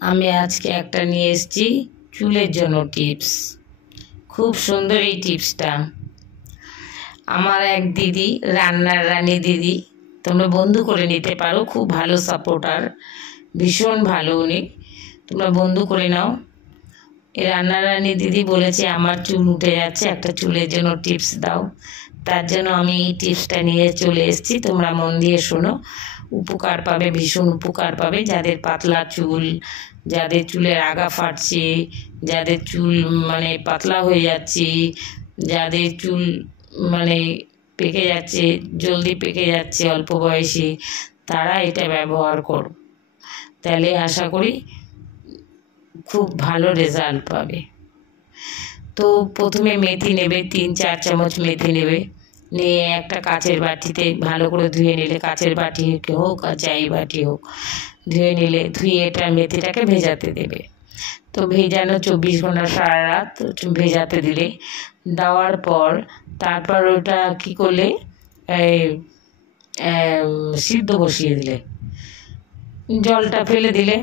আমি আজকে একটা নিয়ে এসেছি চুলের জন্য টিপস। খুব সুন্দর এই টিপসটা। আমার এক দিদি, রান্নার রানী দিদি, তোমরা বন্ধু করে নিতে পারো। খুব ভালো সাপোর্টার, ভীষণ ভালো উনি, তোমরা বন্ধু করে নাও। এই রান্নার রানী দিদি বলেছে আমার চুল উঠে যাচ্ছে, একটা চুলের জন্য টিপস দাও। তার জন্য আমি এই টিপসটা নিয়ে চলে এসেছি। তোমরা মন দিয়ে শোনো, উপকার পাবে, ভীষণ উপকার পাবে। যাদের পাতলা চুল, যাদের চুলের আগা ফাটছে, যাদের চুল পাতলা হয়ে যাচ্ছে, যাদের চুল পেকে যাচ্ছে, জলদি পেকে যাচ্ছে অল্প বয়সে, তারা এটা ব্যবহার করো। তাহলে আশা করি খুব ভালো রেজাল্ট পাবে। তো প্রথমে মেথি নেবে, 3-4 চামচ মেথি নেবে, নিয়ে একটা কাচের বাটিতে ভালো করে ধুয়ে নিলে, কাচের বাটি হোক আর যাই বাটি হোক, ধুয়ে নিলে, ধুয়ে এটা মেথিটাকে ভেজাতে দেবে। তো ভেজানো 24 ঘন্টা, সারা রাত ভেজাতে দিলে, দেওয়ার পর তারপর ওটা কী করলে, সিদ্ধ বসিয়ে দিলে, জলটা ফেলে দিলে,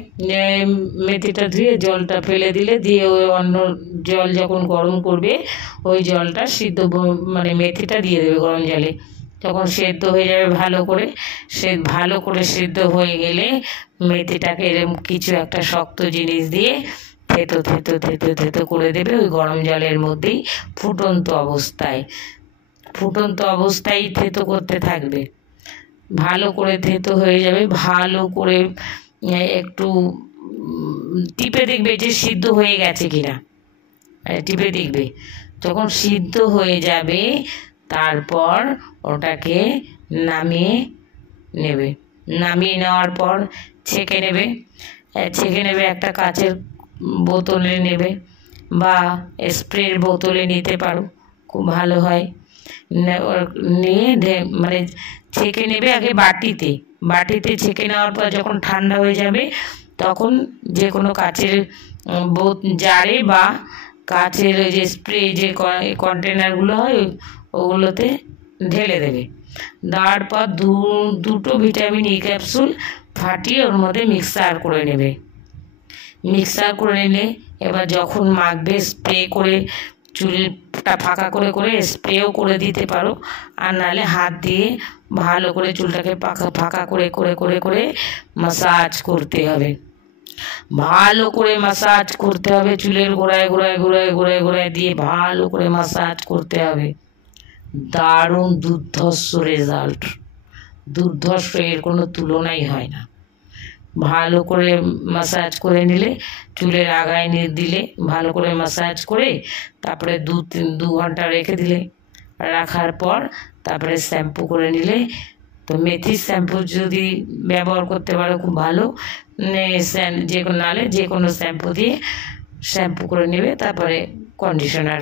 মেথিটা ধুয়ে জলটা ফেলে দিলে, দিয়ে ওই অন্য জল যখন গরম করবে ওই জলটা সিদ্ধ মেথিটা দিয়ে দেবে গরম জলে। তখন সেদ্ধ হয়ে যাবে ভালো করে সেদ্ধ হয়ে গেলে মেথিটাকে এরকম কিছু একটা শক্ত জিনিস দিয়ে থেতো থেতো থেতো থেতো করে দেবে ওই গরম জলের মধ্যেই, ফুটন্ত অবস্থায় থেতো করতে থাকবে। ভালো করে থেতো হয়ে যাবে, ভালো করে একটু টিপে দেখবে যে সিদ্ধ হয়ে গেছে কিনা, টিপে দেখবে। যখন সিদ্ধ হয়ে যাবে তারপর ওটাকে নামিয়ে নেওয়ার পর ছেঁকে নেবে একটা কাচের বোতলে নেবে, বা স্প্রের বোতলে নিতে পারো, খুব ভালো হয়। নিয়ে ছেঁকে নেবে আগে বাটিতে ছেঁকে নেওয়ার পর যখন ঠান্ডা হয়ে যাবে তখন যে কোনো কাচের জারে বা কাচের ওই যে স্প্রে যে কন্টেনারগুলো হয় ওগুলোতে ঢেলে দেবে। দেওয়ার পর দুটো ভিটামিন ই ক্যাপসুল ফাটিয়ে ওর মধ্যে মিক্সার করে নিলে এবার যখন মাখবে, স্প্রে করে চুলটা ফাঁকা করে স্প্রেও করে দিতে পারো, আর নাহলে হাত দিয়ে ভালো করে চুলটাকে ফাঁকা করে মাসাজ করতে হবে। ভালো করে মাসাজ করতে হবে, চুলের গোড়ায় দিয়ে ভালো করে মাসাজ করতে হবে। দারুণ দুর্ধর্ষ রেজাল্ট, এর কোনো তুলনাই হয় না। ভালো করে মাসাজ করে নিলে, চুলের আগায় দিলে, ভালো করে মাসাজ করে তারপরে 2 ঘন্টা রেখে দিলে, রাখার পর তারপরে শ্যাম্পু করে নিলে। তো মেথির শ্যাম্পু যদি ব্যবহার করতে পারো খুব ভালো, যে কোনো শ্যাম্পু দিয়ে শ্যাম্পু করে নেবে, তারপরে কন্ডিশনার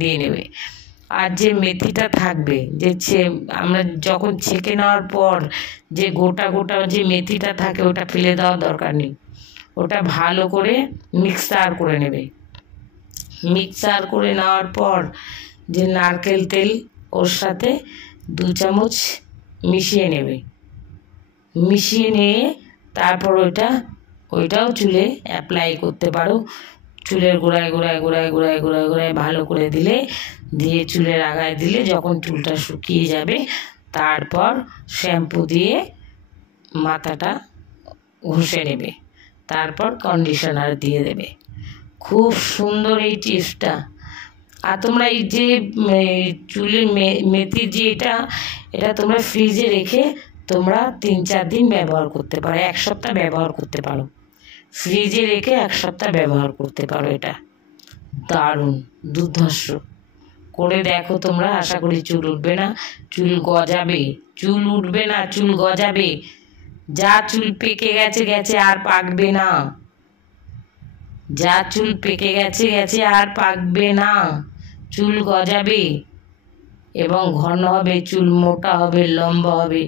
দিয়ে নেবে। আর যে মেথিটা থাকবে, আমরা যখন ছেঁকে নেওয়ার পর যে গোটা যে মেথিটা থাকে ওটা ফেলে দেওয়ার দরকার নেই, ওটা ভালো করে মিক্সার করে নেওয়ার পর যে নারকেল তেল ওর সাথে 2 চামচ মিশিয়ে নিয়ে তারপর ওইটাও চুলে অ্যাপ্লাই করতে পারো। চুলের গোড়ায় ভালো করে দিয়ে চুলের আগায় দিলে, যখন চুলটা শুকিয়ে যাবে তারপর শ্যাম্পু দিয়ে মাথাটা ঘষে নেবে, তারপর কন্ডিশনার দিয়ে দেবে। খুব সুন্দর এই টিপসটা। আর তোমরা এই যে চুলের মেথির যে এটা তোমরা ফ্রিজে রেখে তোমরা 3-4 দিন ব্যবহার করতে পারো, 1 সপ্তাহ ব্যবহার করতে পারো, ফ্রিজে রেখে 1 সপ্তাহ ব্যবহার করতে পারো। এটা দারুণ দুর্ধর্ষ করে দেখো তোমরা, আশা করি চুল উঠবে না, চুল গজাবে। যা চুল পেকে গেছে আর পাকবে না, চুল গজাবে এবং ঘন হবে, চুল মোটা হবে, লম্বা হবে,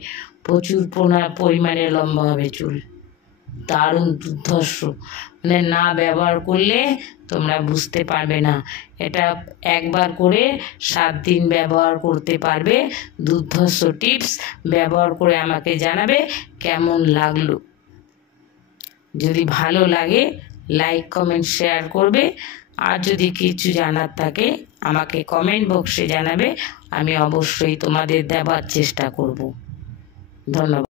প্রচুর পরিমাণে লম্বা হবে চুল। দারুণ দুর্ধর্ষ, না ব্যবহার করলে তোমরা বুঝতে পারবে না। এটা একবার করে 7 দিন ব্যবহার করতে পারবে। দুর্ধর্ষ টিপস ব্যবহার করে আমাকে জানাবে কেমন লাগলো। যদি ভালো লাগে লাইক কমেন্ট শেয়ার করবে, আর যদি কিছু জানার থাকে আমাকে কমেন্ট বক্সে জানাবে, আমি অবশ্যই তোমাদের দেওয়ার চেষ্টা করব। ধন্যবাদ।